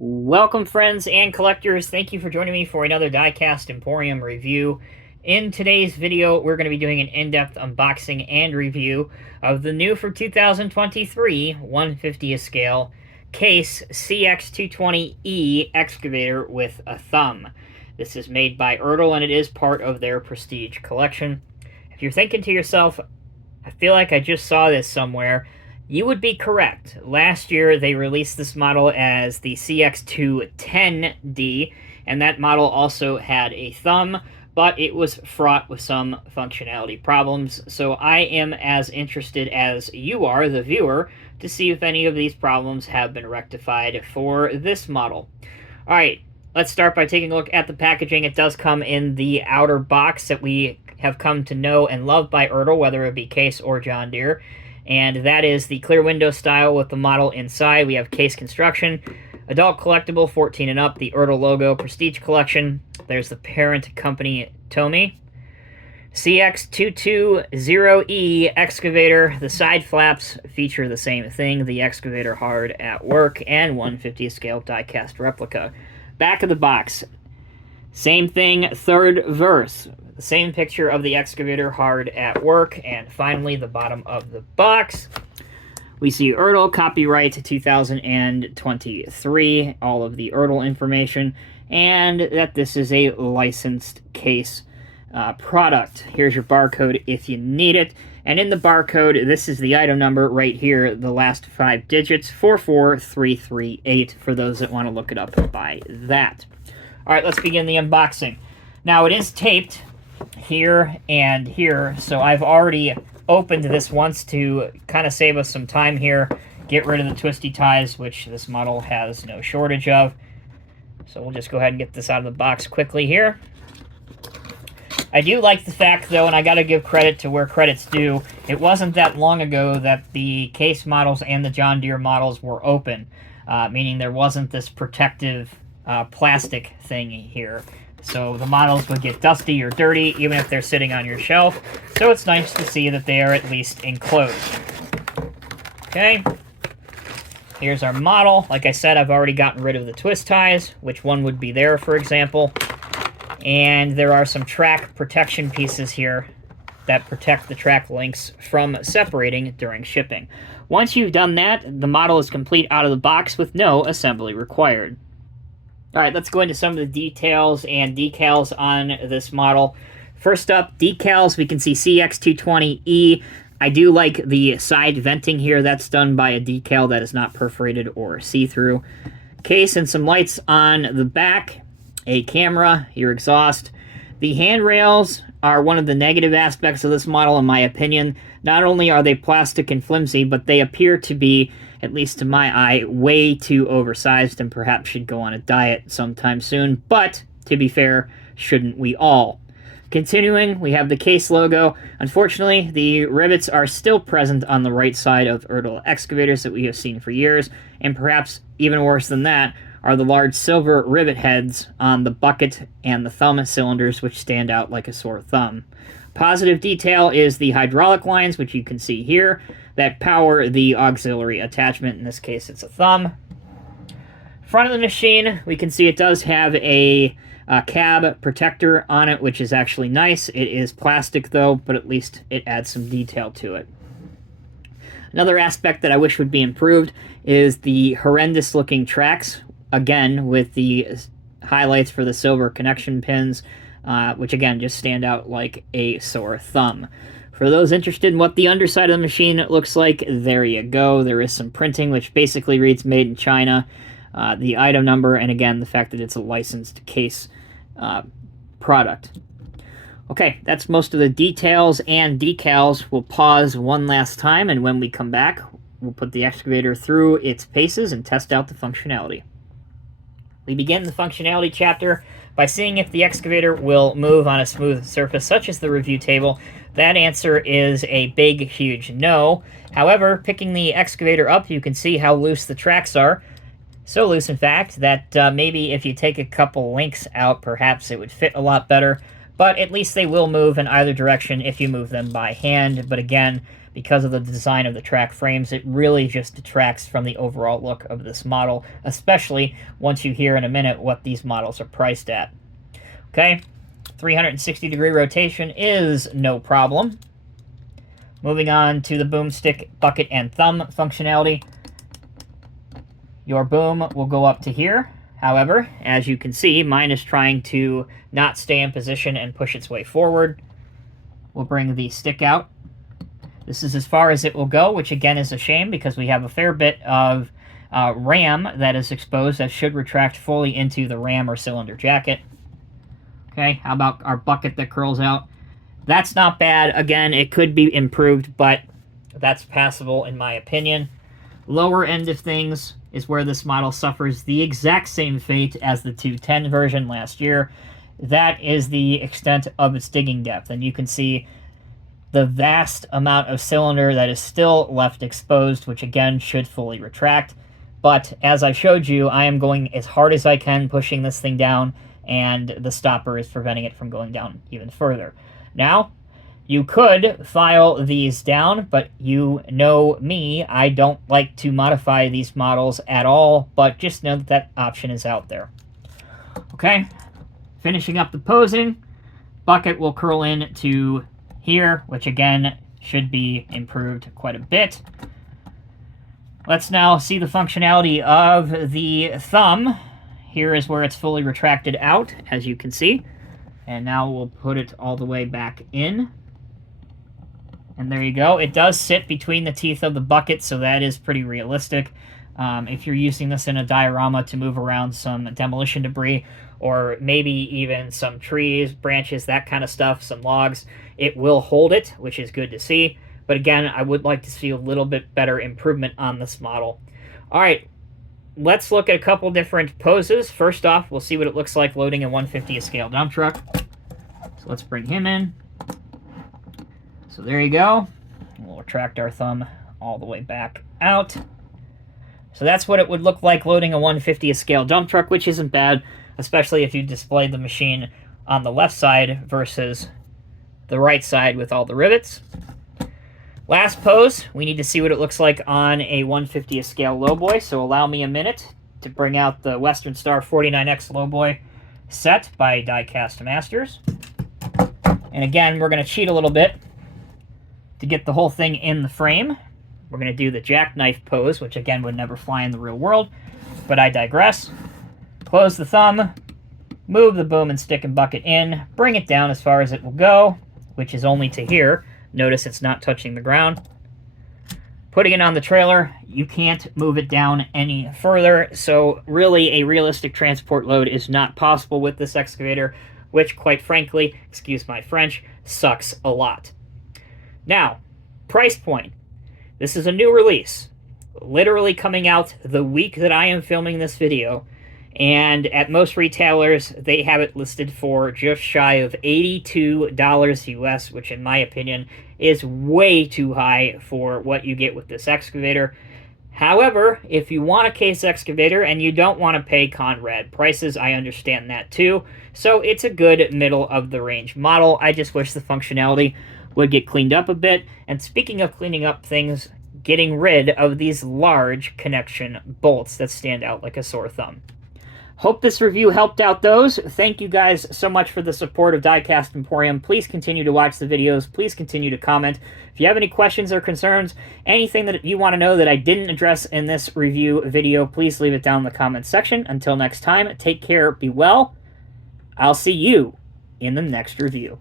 Welcome, friends and collectors. Thank you for joining me for another Diecast Emporium review. In today's video, we're going to be doing an in-depth unboxing and review of the new for 2023 1/50th scale case CX220E Excavator with a thumb. This is made by ERTL and it is part of their prestige collection. If you're thinking to yourself, I feel like I just saw this somewhere, you would be correct. Last year, they released this model as the CX210D, and that model also had a thumb, but it was fraught with some functionality problems. So I am as interested as you are, the viewer, to see if any of these problems have been rectified for this model. All right, let's start by taking a look at the packaging. It does come in the outer box that we have come to know and love by ERTL, whether it be Case or John Deere. And that is the clear window style with the model inside. We have case construction, adult collectible, 14 and up, the ERTL logo, prestige collection. There's the parent company, Tomy. CX220E Excavator. The side flaps feature the same thing, the excavator hard at work, and 1/50th scale die-cast replica. Back of the box, same thing, third verse. The same picture of the excavator hard at work, and finally the bottom of the box. We see ERTL, copyright 2023, all of the ERTL information, and that this is a licensed case product. Here's your barcode if you need it, and in the barcode, this is the item number right here, the last 5 digits, 44338, for those that want to look it up by that. All right, let's begin the unboxing. Now, it is taped here and here, so I've already opened this once to kind of save us some time here, get rid of the twisty ties, which this model has no shortage of. So we'll just go ahead and get this out of the box quickly here. I do like the fact, though, and I got to give credit to where credit's due, it wasn't that long ago that the case models and the John Deere models were open, meaning there wasn't this protective plastic thing here. So the models would get dusty or dirty even if they're sitting on your shelf. So it's nice to see that they are at least enclosed. Okay. Here's our model. Like I said, I've already gotten rid of the twist ties, which one would be there, for example. And there are some track protection pieces here that protect the track links from separating during shipping. Once you've done that, the model is complete out of the box with no assembly required. All right, let's go into some of the details and decals on this model. First up, decals, we can see CX220E. I do like the side venting here. That's done by a decal that is not perforated or see-through. Case and some lights on the back, a camera, your exhaust. The handrails are one of the negative aspects of this model, in my opinion. Not only are they plastic and flimsy, but they appear to be, at least to my eye, way too oversized and perhaps should go on a diet sometime soon. But, to be fair, shouldn't we all? Continuing, we have the case logo. Unfortunately, the rivets are still present on the right side of ERTL excavators that we have seen for years, and perhaps even worse than that are the large silver rivet heads on the bucket and the thumb cylinders, which stand out like a sore thumb. Positive detail is the hydraulic lines, which you can see here, that power the auxiliary attachment. In this case, it's a thumb. Front of the machine, we can see it does have a cab protector on it, which is actually nice. It is plastic, though, but at least it adds some detail to it. Another aspect that I wish would be improved is the horrendous-looking tracks, again, with the highlights for the silver connection pins, which, again, just stand out like a sore thumb. For those interested in what the underside of the machine looks like, there you go. There is some printing, which basically reads Made in China, the item number, and again, the fact that it's a licensed case product. Okay, that's most of the details and decals. We'll pause one last time, and when we come back, we'll put the excavator through its paces and test out the functionality. We begin the functionality chapter by seeing if the excavator will move on a smooth surface, such as the review table. That answer is a big, huge no. However, picking the excavator up, you can see how loose the tracks are. So loose, in fact, that maybe if you take a couple links out, perhaps it would fit a lot better. But at least they will move in either direction if you move them by hand. But again, because of the design of the track frames, it really just detracts from the overall look of this model, especially once you hear in a minute what these models are priced at. Okay, 360-degree rotation is no problem. Moving on to the boomstick, bucket, and thumb functionality. Your boom will go up to here. However, as you can see, mine is trying to not stay in position and push its way forward. We'll bring the stick out. This is as far as it will go, which again is a shame because we have a fair bit of ram that is exposed that should retract fully into the ram or cylinder jacket. Okay, how about our bucket that curls out? That's not bad. Again, it could be improved, but that's passable in my opinion. Lower end of things is where this model suffers the exact same fate as the 210 version last year. That is the extent of its digging depth, and you can see the vast amount of cylinder that is still left exposed, which again should fully retract. But as I showed you, I am going as hard as I can pushing this thing down, and the stopper is preventing it from going down even further. Now, you could file these down, but you know me, I don't like to modify these models at all, but just know that that option is out there. Okay, finishing up the posing, bucket will curl in to here, which again should be improved quite a bit. Let's now see the functionality of the thumb. Here is where it's fully retracted out, as you can see. And now we'll put it all the way back in. And there you go. It does sit between the teeth of the bucket, so that is pretty realistic. If you're using this in a diorama to move around some demolition debris, or maybe even some trees, branches, that kind of stuff, some logs, it will hold it, which is good to see. But again, I would like to see a little bit better improvement on this model. All right, let's look at a couple different poses. First off, we'll see what it looks like loading a 150th scale dump truck. So let's bring him in. So there you go. We'll retract our thumb all the way back out. So that's what it would look like loading a 150th scale dump truck, which isn't bad, especially if you display the machine on the left side versus the right side with all the rivets. Last pose, we need to see what it looks like on a 150th scale lowboy, so allow me a minute to bring out the Western Star 49X lowboy set by Diecast Masters. And again, we're going to cheat a little bit to get the whole thing in the frame. We're going to do the jackknife pose, which again would never fly in the real world, but I digress. Close the thumb, move the boom and stick and bucket in, bring it down as far as it will go, which is only to here. Notice it's not touching the ground. Putting it on the trailer, you can't move it down any further, so really a realistic transport load is not possible with this excavator, which quite frankly, excuse my French, sucks a lot. Now, price point. This is a new release, literally coming out the week that I am filming this video, and at most retailers, they have it listed for just shy of $82 US, which in my opinion is way too high for what you get with this excavator. However, if you want a case excavator and you don't want to pay Conrad prices, I understand that too. So it's a good middle of the range model. I just wish the functionality would get cleaned up a bit. And speaking of cleaning up things, getting rid of these large connection bolts that stand out like a sore thumb. Hope this review helped out those. Thank you guys so much for the support of Diecast Emporium. Please continue to watch the videos. Please continue to comment. If you have any questions or concerns, anything that you want to know that I didn't address in this review video, please leave it down in the comments section. Until next time, take care, be well. I'll see you in the next review.